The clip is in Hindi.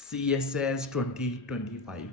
CSS 2025